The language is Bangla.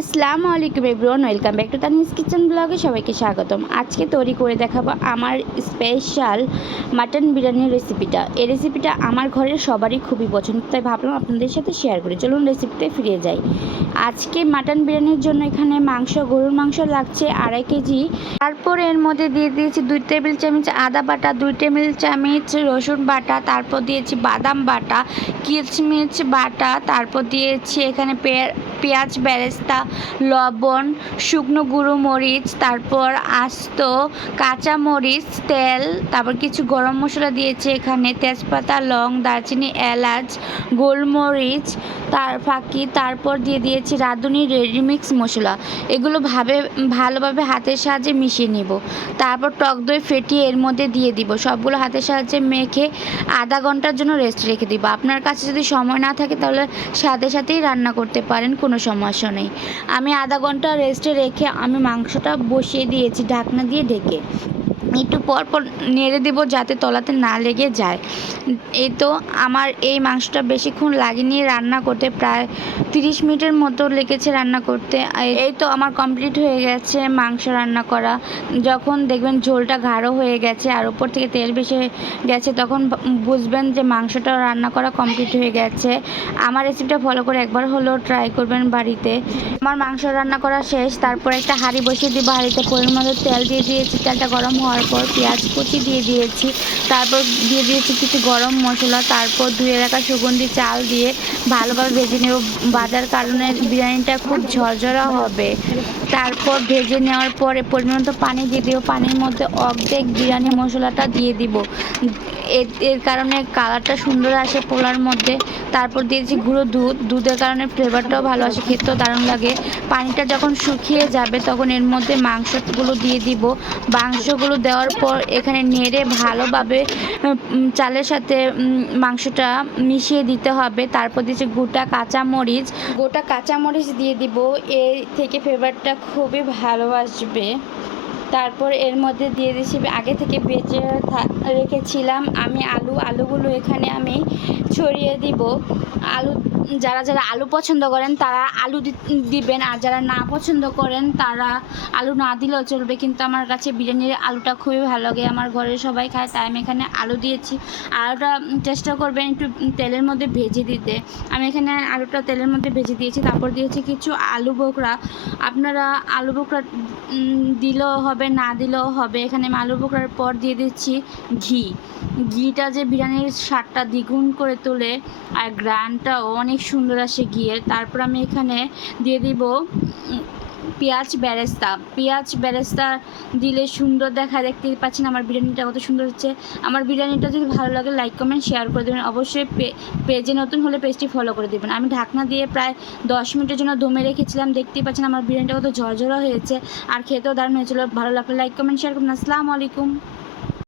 আসসালামু আলাইকুম everyone, welcome back to Tanis kitchen ব্লগে সবাইকে স্বাগতম। আজকে তৈরি করে দেখাবো আমার স্পেশাল মাটন বিরিয়ানির রেসিপিটা। এই রেসিপিটা আমার ঘরের সবারই খুবই পছন্দ, তাই ভাবলাম আপনাদের সাথে শেয়ার করি। চলুন রেসিপিতে ফিরে যাই। আজকে মাটন বিরিয়ানির জন্য এখানে গরুর মাংস লাগছে 2.5 কেজি। তারপর এর মধ্যে দিয়ে দিয়েছি 2 টেবিল চামচ আদা বাটা, 2 টেবিল চামচ রসুন বাটা, তারপর দিয়েছি বাদাম বাটা, কিশমিশ বাটা, তারপর দিয়েছি এখানে পেঁয়াজ বেরেস্তা, লবণ, শুকনো গুঁড়ো মরিচ, তারপর আস্ত কাঁচা মরিচ, তেল, তারপর কিছু গরম মশলা দিয়েছি এখানে, তেজপাতা, লং, দারচিনি, এলাচ, গোলমরিচ, তারপর দিয়ে দিয়েছি রাঁধুনি রেডিমিক্স মশলা। এগুলো ভালোভাবে হাতের সাহায্যে মিশিয়ে নিব। তারপর টক দই ফেটিয়ে এর মধ্যে দিয়ে দিব। সবগুলো হাতের সাহায্যে মেখে আধা ঘন্টার জন্য রেস্ট রেখে দিব। আপনার কাছে যদি সময় না থাকে তাহলে সাথে সাথেই রান্না করতে পারেন, কোনো সমস্যা নেই। আমি আধা ঘন্টা রেস্টে রেখে আমি মাংসটা বসিয়ে দিয়েছি ঢাকনা দিয়ে ঢেকে। একটু পর পর নেড়ে দেবো যাতে তলাতে না লেগে যায়। এই তো আমার এই মাংসটা বেশিক্ষণ লাগেনি রান্না করতে, প্রায় 30 মিনিটের মতো লেগেছে রান্না করতে। এই তো আমার কমপ্লিট হয়ে গেছে মাংস রান্না করা। যখন দেখবেন ঝোলটা গাঢ় হয়ে গেছে আর উপর থেকে তেল ভেসে গেছে, তখন বুঝবেন যে মাংসটা রান্না করা কমপ্লিট হয়ে গেছে। আমার রেসিপিটা ফলো করে একবার হলেও ট্রাই করবেন বাড়িতে। আমার মাংস রান্না করা শেষ। তারপর একটা হাঁড়ি বসিয়ে দিব। হাঁড়িতে পরিমাণ মতো তেল দিয়ে দিয়েছি। তেলটা গরম হওয়ার পর পেঁয়াজ কুচি দিয়ে দিয়েছি। তারপর দিয়ে দিয়েছি কিছু গরম মশলা। তারপর ধুয়ে রাখা সুগন্ধি চাল দিয়ে ভালোভাবে ভেজে নেব। ভাজার কারণে বিরিয়ানিটা খুব ঝরঝরা হবে। তারপর ভেজে নেওয়ার পরে পরিমাণ মতো পানি দিয়ে দেবো। পানির মধ্যে অর্ধেক বিরিয়ানি মশলাটা দিয়ে দিব। এর কারণে কালারটা সুন্দর আসে পোলার মধ্যে। তারপর দিয়েছি গুঁড়ো দুধের কারণে ফ্লেভারটাও ভালো আসে, খেতেও দারুণ লাগে। পানিটা যখন শুকিয়ে যাবে তখন এর মধ্যে মাংসগুলো দিয়ে দিব। মাংসগুলো দেওয়ার পর এখানে নেড়ে ভালোভাবে চালের সাথে মাংসটা মিশিয়ে দিতে হবে। তারপর দিয়েছি গোটা কাঁচামরিচ দিয়ে দিব। এর থেকে ফ্লেভারটা খুবই ভালো আসবে। তারপর এর মধ্যে দিয়ে দিয়েছি আগে থেকে বেঁচে রেখেছিলাম আমি আলুগুলো এখানে আমি ছড়িয়ে দিব। যারা আলু পছন্দ করেন তারা আলু দিবেন, আর যারা না পছন্দ করেন তারা আলু না দিলেও চলবে। কিন্তু আমার কাছে বিরিয়ানির আলুটা খুবই ভালো লাগে, আমার ঘরের সবাই খায়, তাই আমি এখানে আলু দিয়েছি। আলুটা চেষ্টা করবেন একটু তেলের মধ্যে ভেজে দিতে। আমি এখানে আলুটা তেলের মধ্যে ভেজে দিয়েছি। তারপর দিয়েছি কিছু আলু বোখরা। আপনারা আলু বোখরা দিলেও হবে, না দিলেও হবে। এখানে আমি আলু বোখরার পর দিয়ে দিচ্ছি ঘিটা, যে বিরিয়ানির স্বাদটা দ্বিগুণ করে তোলে আর গ্রানটাও অনেক সুন্দর আসে ঘিয়ের। তারপর আমি এখানে দিয়ে দিব পেঁয়াজ বেরেস্তা দিলে সুন্দর দেখতে পাচ্ছেন আমার বিরিয়ানিটা কত সুন্দর হচ্ছে। আমার বিরিয়ানিটা যদি ভালো লাগে লাইক কমেন্ট শেয়ার করে দেবেন। অবশ্যই পেজে নতুন হলে পেজটি ফলো করে দেবেন। আমি ঢাকনা দিয়ে প্রায় 10 মিনিটের জন্য দমে রেখেছিলাম। দেখতেই পাচ্ছেন আমার বিরিয়ানিটা কত ঝরঝরা হয়েছে আর খেতেও দারুণ হয়েছিল। ভালো লাগলে লাইক কমেন্ট শেয়ার করুন। আসসালামু আলাইকুম।